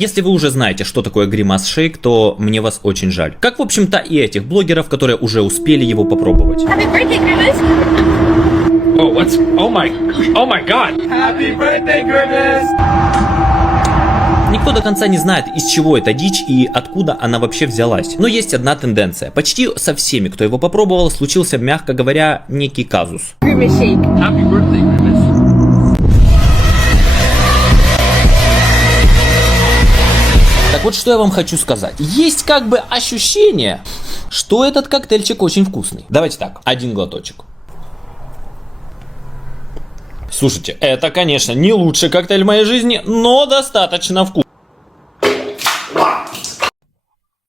Если вы уже знаете, что такое Grimace Shake, то мне вас очень жаль. Как, в общем-то, и этих блогеров, которые уже успели его попробовать. Happy birthday, Grimace! Oh, what's... Oh my god! Happy birthday, Grimace! Никто до конца не знает, из чего эта дичь и откуда она вообще взялась. Но есть одна тенденция. Почти со всеми, кто его попробовал, случился, мягко говоря, некий казус. Grimace Shake. Happy birthday, Grimace! Так вот, что я вам хочу сказать. Есть как бы ощущение, что этот коктейльчик очень вкусный. Давайте так, один глоточек. Слушайте, это, конечно, не лучший коктейль в моей жизни, но достаточно вкусный.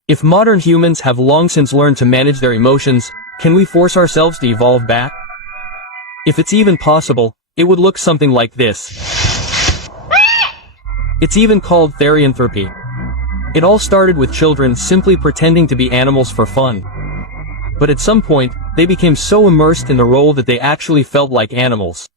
If modern humans have long since learned to manage their emotions, can we force ourselves to evolve back? If it's even possible, it would look something like this. It's even called therianthropy. It all started with children simply pretending to be animals for fun. But at some point, they became so immersed in the role that they actually felt like animals.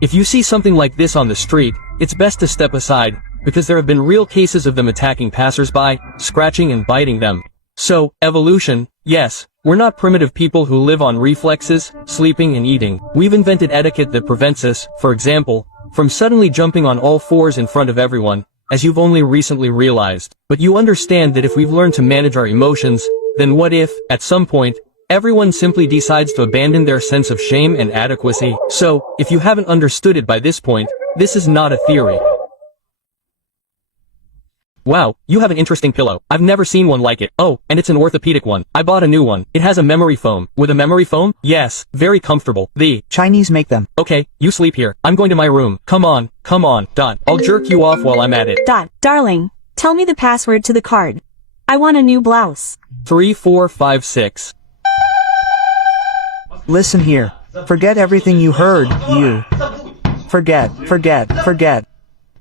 If you see something like this on the street, it's best to step aside, because there have been real cases of them attacking passersby, scratching and biting them. So, evolution, yes, we're not primitive people who live on reflexes, sleeping and eating. We've invented etiquette that prevents us, for example, from suddenly jumping on all fours in front of everyone, as you've only recently realized. But you understand that if we've learned to manage our emotions, then what if, at some point, everyone simply decides to abandon their sense of shame and adequacy? So, if you haven't understood it by this point, this is not a theory. Wow, you have an interesting pillow. I've never seen one like it. Oh, and it's an orthopedic one. I bought a new one. It has a memory foam. With a memory foam? Yes, very comfortable. The Chinese make them. Okay, you sleep here. I'm going to my room. Come on, Dot. I'll jerk you off while I'm at it. Dot, darling, tell me the password to the card. I want a new blouse. 3456. Listen here. Forget everything you heard, you. Forget.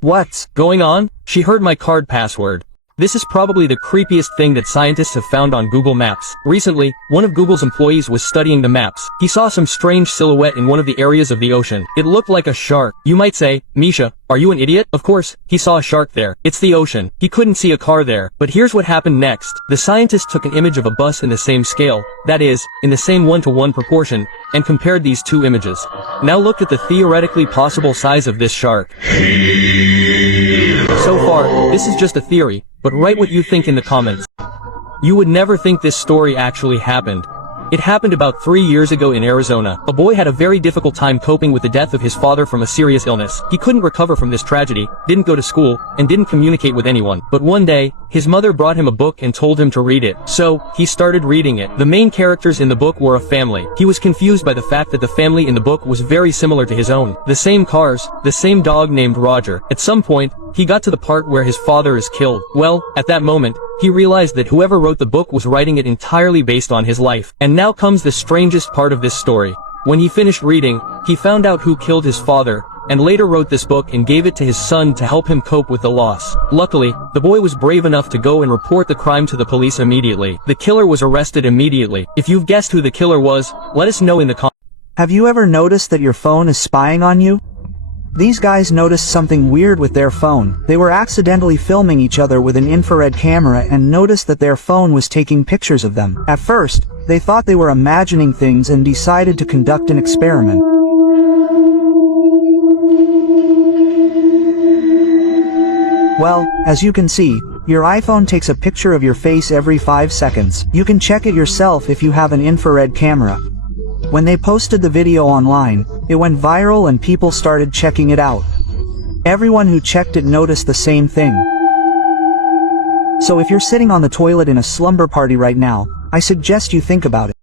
What's Going on? She heard my card password. This is probably the creepiest thing that scientists have found on Google Maps. Recently, one of Google's employees was studying the maps. He saw some strange silhouette in one of the areas of the ocean. It looked like a shark. You might say, Misha, are you an idiot? Of course, he saw a shark there. It's the ocean. He couldn't see a car there. But here's what happened next. The scientist took an image of a bus in the same scale, that is, in the same 1-to-1 proportion, and compared these two images. Now look at the theoretically possible size of this shark. So far, this is just a theory, but write what you think in the comments. You would never think this story actually happened. It happened about 3 years ago in Arizona. A boy had a very difficult time coping with the death of his father from a serious illness. He couldn't recover from this tragedy, didn't go to school, and didn't communicate with anyone. But one day, his mother brought him a book and told him to read it. So, he started reading it. The main characters in the book were a family. He was confused by the fact that the family in the book was very similar to his own. The same cars, the same dog named Roger. At some point, he got to the part where his father is killed. Well, at that moment, he realized that whoever wrote the book was writing it entirely based on his life. And now comes the strangest part of this story. When he finished reading, he found out who killed his father, and later wrote this book and gave it to his son to help him cope with the loss. Luckily, the boy was brave enough to go and report the crime to the police immediately. The killer was arrested immediately. If you've guessed who the killer was, let us know in the comments. Have you ever noticed that your phone is spying on you? These guys noticed something weird with their phone. They were accidentally filming each other with an infrared camera and noticed that their phone was taking pictures of them. At first, they thought they were imagining things and decided to conduct an experiment. Well, as you can see, your iPhone takes a picture of your face every 5 seconds. You can check it yourself if you have an infrared camera. When they posted the video online, it went viral and people started checking it out. Everyone who checked it noticed the same thing. So if you're sitting on the toilet in a slumber party right now, I suggest you think about it.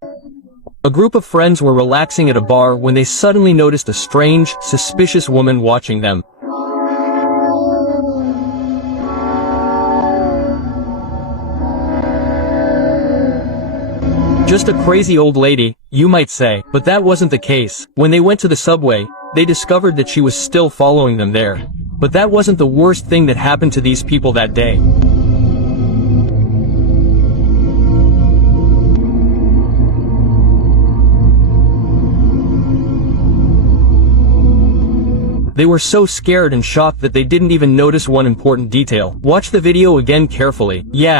A group of friends were relaxing at a bar when they suddenly noticed a strange, suspicious woman watching them. Just a crazy old lady, you might say, but that wasn't the case. When they went to the subway, they discovered that she was still following them there. But that wasn't the worst thing that happened to these people that day. They were so scared and shocked that they didn't even notice one important detail. Watch the video again carefully. Yeah.